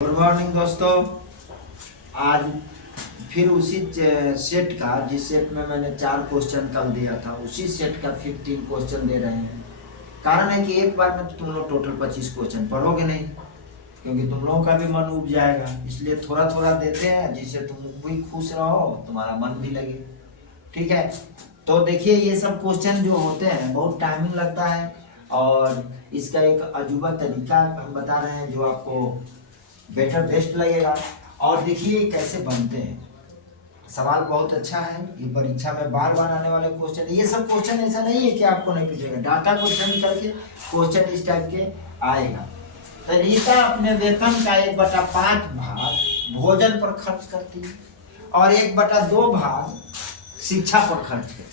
Good morning दोस्तों। आज फिर उसी सेट का, जिस सेट में मैंने 4 क्वेश्चन कल दिया था, उसी सेट का फिर 3 क्वेश्चन दे रहे हैं। कारण है कि एक बार में तो तुम लोग टोटल 25 क्वेश्चन पढ़ोगे नहीं, क्योंकि तुम लोगों का भी मन उब जाएगा। इसलिए थोड़ा थोड़ा देते हैं, जिससे तुम भी खुश रहो, तुम्हारा मन भी लगे। ठीक है, तो देखिए ये सब क्वेश्चन जो होते हैं बहुत टाइमिंग लगता है, और इसका एक अजूबा तरीका हम बता रहे हैं जो आपको बेस्ट लगेगा। और देखिए कैसे बनते हैं। सवाल बहुत अच्छा है, ये परीक्षा में बार बार आने वाले क्वेश्चन। ये सब क्वेश्चन ऐसा नहीं है कि आपको नहीं पूछेगा, डाटा क्वेश्चन करके क्वेश्चन इस टाइप के आएगा। तो रीता अपने वेतन का 1/5 भाग भोजन पर खर्च करती है और 1/2 भाग शिक्षा पर खर्च करती है,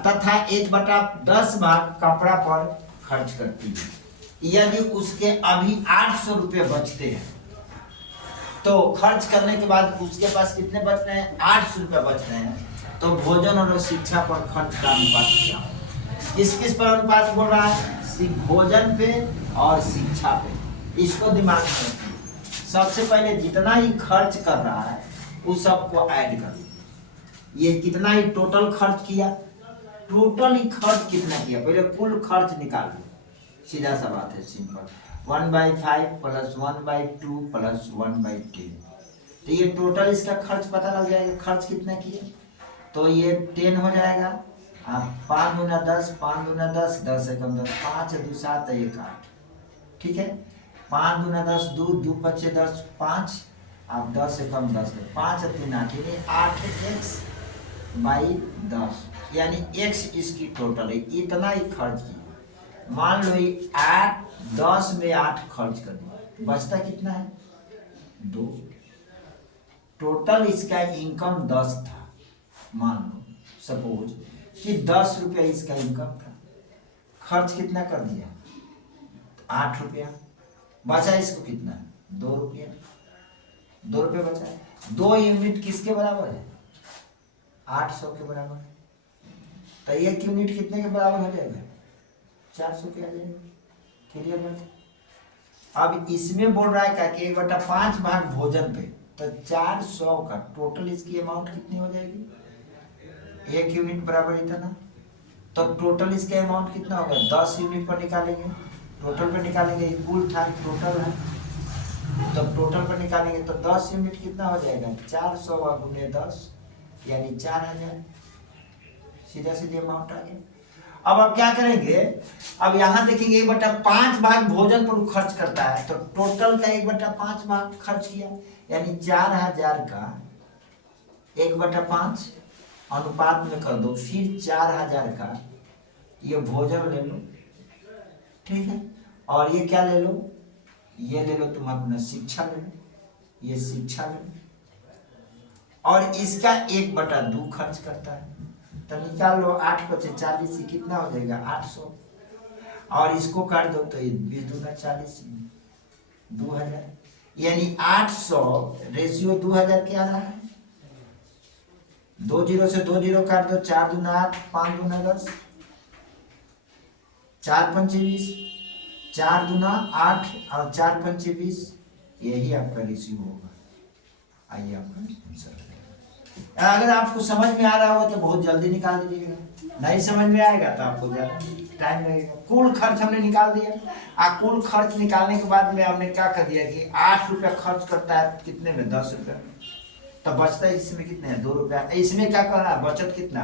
तथा 1/10 भाग कपड़ा पर खर्च करती है। यदि उसके अभी 800 रुपये बचते हैं, तो खर्च करने के बाद उसके पास कितने बच रहे हैं? 800 रुपये बच रहे हैं। तो भोजन और शिक्षा पर खर्च का अनुपात क्या हो? किस पर अनुपात बोल रहा है? भोजन पे और शिक्षा पे। इसको दिमाग में रखिए। सबसे पहले जितना ही खर्च कर रहा है उस सबको ऐड कर लो। ये कितना ही टोटल खर्च किया, टोटल ही खर्च कितना किया, पहले कुल खर्च निकाल लो। सीधा सा बात है, सिंपल। 1/5 + 1/2 + 1/10। तो ये टोटल इसका खर्च पता लग जाएगा, खर्च कितना किया। तो ये 10 हो जाएगा। 5 × 10, 5 × 10, 10 × 10, 5 × 2 7, 1 8। ठीक है, 5 × 10 2, 2 × 5 10, 5। आप 10 × 10, 5 × 3 8, यानी 8x/10, यानी x इसकी टोटल है। इतना ही खर्च किया। मान लो 8 10 में 8 खर्च कर दिया, बचता कितना है? 2। टोटल इसका इनकम 10 था। मान लो सपोज कि 10 रुपया इसका इनकम था, खर्च कितना कर दिया? 8 रुपया। बचा इसको कितना? 2 रुपया। 2 रुपये बचा है। 2 यूनिट किसके बराबर है? 800 के बराबर है। तो 1 यूनिट कितने के बराबर हो जाएगा? 400 के आ जाएगा। क्लियर बात? अब इसमें बोल रहा है क्या कि 1/5 भाग भोजन पे, तो 400 का टोटल इसकी अमाउंट कितनी हो जाएगी? 1 यूनिट बराबर इतना। तो टोटल इसका अमाउंट कितना होगा? 10 यूनिट पर निकालेंगे, टोटल पर निकालेंगे। ये कुल था, टोटल है, तो टोटल पर निकालेंगे तो 10 यूनिट कितना हो जाएगा? 400 × 10, यानी 4000। सीधा सीधे अमाउंट आ गया। अब आप क्या करेंगे? अब यहाँ देखेंगे 1/5 भाग भोजन पर खर्च करता है, तो टोटल का 1/5 भाग खर्च किया, यानी 4000 का 1/5 अनुपात में कर दो, फिर 4000 का ये भोजन ले लो। ठीक है, और ये क्या ले लो? ये ले लो, तुम अपना शिक्षा ले लो, ये शिक्षा ले लो, और इसका 1/2 खर्च करता है। तो निकाल लो, 8 × 5 40, कितना हो जाएगा? 800। और इसको काट दो तो 20 × 2 = 40, 2000। यानी 800 रेशियो 2000 क्या रहा है? 2 0 से 2 0 काट दो, 4 × 2 = 8, 5 × 2 = 10, 4 × 5 = 20, 4 × 2 = 8 और 4 × 5 = 20। यही आपका रेशियो होगा। आइए आपका अगर आपको समझ में आ रहा हो तो बहुत जल्दी निकाल दीजिएगा, नहीं समझ में आएगा तो आपको ज़्यादा टाइम लगेगा। कुल खर्च हमने निकाल दिया। कुल खर्च निकालने के बाद में हमने क्या कर दिया कि 8 रुपया खर्च करता है कितने में? 10 रुपया। तो बचता है इसमें कितने हैं? 2 रुपया। इसमें क्या कर रहा है? बचत कितना?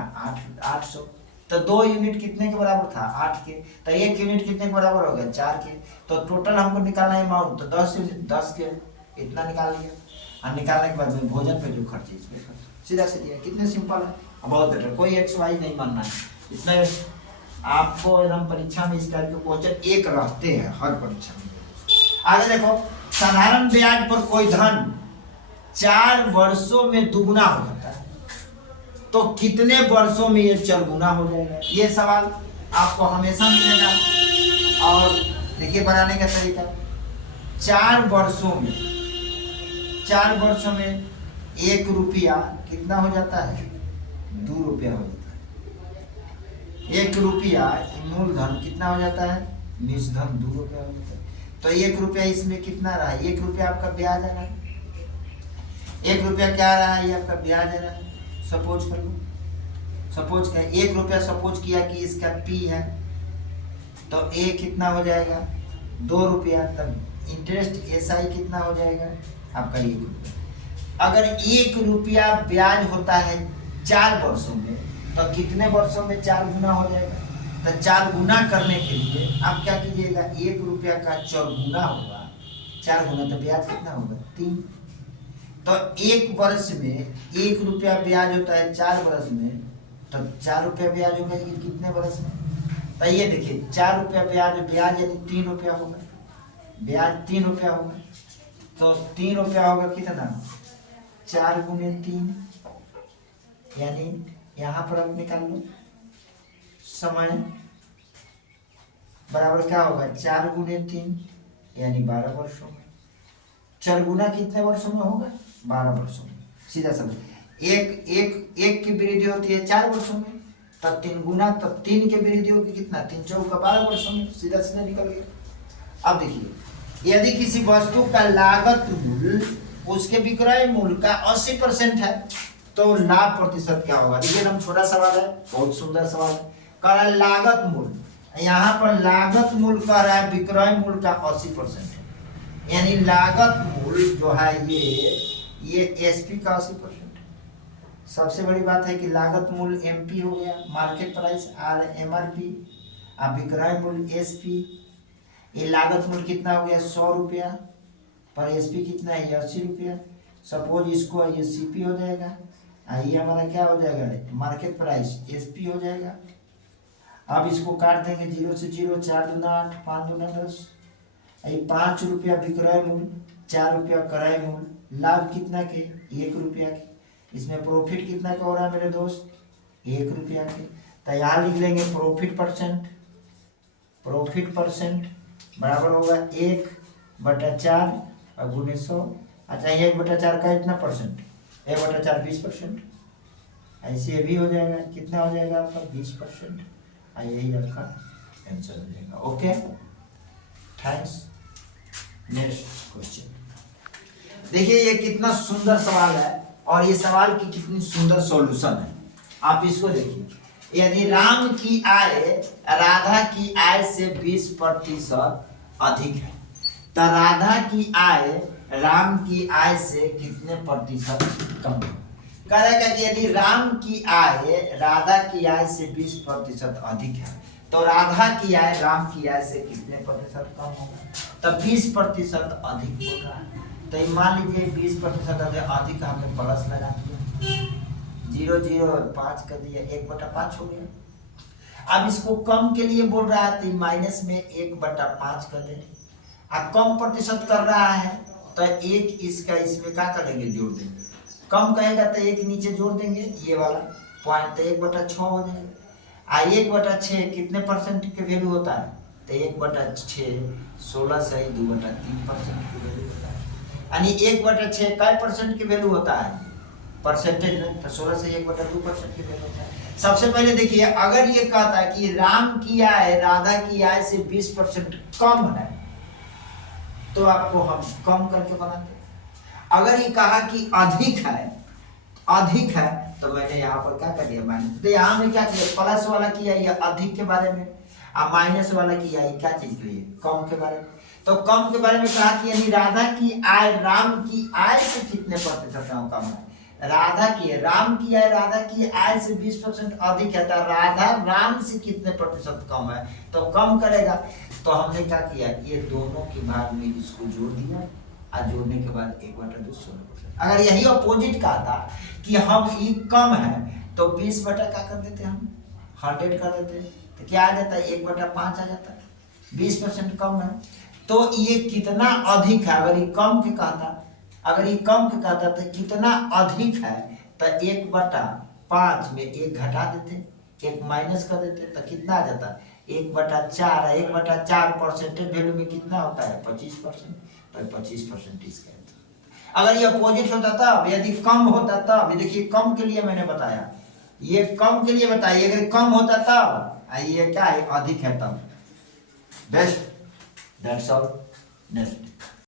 800। तो 2 यूनिट कितने के बराबर था? 8 के। तो 1 यूनिट कितने के बराबर हो गया? 4 के। तो टोटल हमको निकालना है अमाउंट, तो 10 के इतना निकाल लिया। और निकालने के बाद में भोजन पे जो खर्च है इसमें खर्च, सीधा सीधा। कितने सिंपल है, बहुत बेटर। कोई XY नहीं मानना है। इतना आपको एकदम परीक्षा में इस टाइप के क्वेश्चन एक रहते हैं हर परीक्षा में। आगे देखो, साधारण ब्याज पर कोई धन 4 वर्षों में दुगुना हो जाता है, तो कितने वर्षों में ये 4 गुना हो जाएगा? ये सवाल आपको हमेशा मिलेगा। और देखिए बनाने का तरीका, 4 वर्षों में 1 रुपया कितना हो जाता है? 2 रुपया हो जाता है। 1 रुपया मूलधन कितना हो जाता है? निज धन 2 रुपया हो जाता है। तो 1 रुपया इसमें कितना रहा, 1 रुपया आपका ब्याज आ रहा है। 1 रुपया क्या आ रहा है, ये आपका ब्याज आ रहा है। सपोज कर लो, सपोज क्या, 1 रुपया सपोज किया कि इसका पी है, तो ए कितना हो जाएगा 2 रुपया, तब इंटरेस्ट एसआई कितना हो जाएगा आपका 1 रुपया। अगर 1 रुपया ब्याज होता है 4 वर्षों में, तो कितने वर्षों में 4 गुना हो जाएगा। तो 4 गुना करने के लिए आप क्या कीजिएगा, 1 रुपया का 4 गुना होगा, 4 गुना, तो ब्याज कितना होगा 3। तो 1 वर्ष में 1 रुपया ब्याज होता है 4 वर्ष में, तो 4 रुपया ब्याज होगा कितने वर्ष में। तो ये देखिए 4 रुपया ब्याज, ब्याज यानी 3 रुपया होगा, ब्याज 3 रुपया होगा, तो 3 रुपया होगा कितना 4 गुने 3, यानी यहाँ पर आप निकाल लो, समय बराबर क्या होगा 4 गुने 3 यानी 12 वर्षों में। 4 गुना कितने वर्षों में होगा 12 वर्षों में। सीधा समझ, एक की वृद्धि होती है 4 वर्षों में, तब 3 गुना, तब 3 के वृद्धि होगी कितना 3 चौका 12 वर्षों में। सीधा सीधा निकल गया। अब देखिए, यदि किसी वस्तु का लागत मूल्य उसके विक्रय मूल्य का 80% है, तो लाभ प्रतिशत क्या होगा। देखिए हम छोटा सवाल है, बहुत सुंदर सवाल है। कह रहा है लागत मूल्य, यहाँ पर लागत मूल्य कह रहा है विक्रय मूल्य का 80% है, यानी लागत मूल्य जो है ये एसपी का 80%। सबसे बड़ी बात है कि लागत मूल्य एमपी हो गया, मार्केट प्राइस आर एमआरपी, अब विक्रय मूल्य एसपी। ये लागत मूल्य कितना हो गया 100 रुपया, पर एसपी कितना है 80 रुपया। सपोज इसको ये सीपी हो जाएगा, ये हमारा क्या हो जाएगा मार्केट प्राइस एसपी हो जाएगा। अब इसको काट देंगे 0 से 0, 4 दूना 8, 5 दूना 10, ये 5 रुपया विक्रय मूल्य, 4 रुपया क्रय मूल्य, लाभ कितना के 1 रुपया के। इसमें प्रॉफिट कितना का हो रहा है मेरे दोस्त 1 रुपया के। तो यहाँ लिख लेंगे प्रॉफिट परसेंट बराबर होगा 1/4 और गुने 100। अच्छा 1/4 का इतना परसेंट, 1/4 20%, ऐसे भी हो जाएगा, कितना हो जाएगा आपका 20%। यही आपका आंसर हो जाएगा। Okay, thanks. नेक्स्ट क्वेश्चन देखिए, ये कितना सुंदर सवाल है और ये सवाल की कितनी सुंदर सॉल्यूशन है। आप इसको देखिए, यदि राम की आय राधा की आय से 20% अधिक है, तो राधा की आय राम की आय से कितने प्रतिशत कम है। कह रहा है कि यदि राम की आय राधा की आय से 20% अधिक है, तो राधा की आय राम की आय से कितने प्रतिशत कम होगा। तब 20% अधिक होगा। तो मान लीजिए 20% अधिक, हमने प्लस लगा दिया, 0 0 5 कर दिया, 1/5 हो गया। अब इसको कम के लिए बोल रहा है, तो माइनस में 1/5 कर दे। अब कम प्रतिशत कर रहा है, तो 1 इसका इसमें क्या करेंगे जोड़ देंगे। कम कहेगा तो 1 नीचे जोड़ देंगे, ये वाला पॉइंट, तो 1/6 हो जाएगा। 1/6 कितने परसेंट के वैल्यू होता है, तो 1/6 16 से 2/3% की वैल्यू होता है। यानी 1/6 काय परसेंट की वैल्यू होता है परसेंटेज में, तो 16 से 1/2% की वैल्यू होता है। सबसे पहले देखिए, अगर ये कहता है कि राम की आय राधा की आय से 20% कम है, तो आपको हम कम करके बनाते। अगर ये कहा कि अधिक है, तो मैंने यहाँ पर क्या कर दिया माइनस। तो यहाँ में क्या किया, प्लस वाला किया ये अधिक के बारे में, और माइनस वाला किया ये क्या चीज के लिए कम के बारे में। तो कम के बारे में कहा कि यानी राधा की आय राम की आय से कितने प्रतिशत कम है। राधा की राम की आय राधा की आय से 20% अधिक है, तो राधा राम से कितने प्रतिशत कम है, तो कम करेगा। तो हमने क्या किया, ये दोनों के भाग में इसको जोड़ दिया, और जोड़ने के बाद 1/2 16%। अगर यही अपोजिट कहा था कि हम ये कम है, तो 20 बटा क्या कर देते हम 100 कर देते, तो क्या आ जाता है 1/5 आ जाता है। 20% कम है, तो ये कितना अधिक है। अगर ये कम के कहता तो कितना अधिक है, तो 1/5 में 1 घटा देते, 1 माइनस कर देते, तो कितना आ जाता है 1/4 है। 1/4 परसेंटेज वैल्यू में कितना होता है 25%, तो 25% इसका आंसर। अगर ये अपोजिट होता तब, यदि कम होता तब, ये देखिए कम के लिए मैंने बताया, ये कम के लिए बताइए, अगर कम होता तब, ये क्या है अधिक है तब। Best, that's all. नेक्स्ट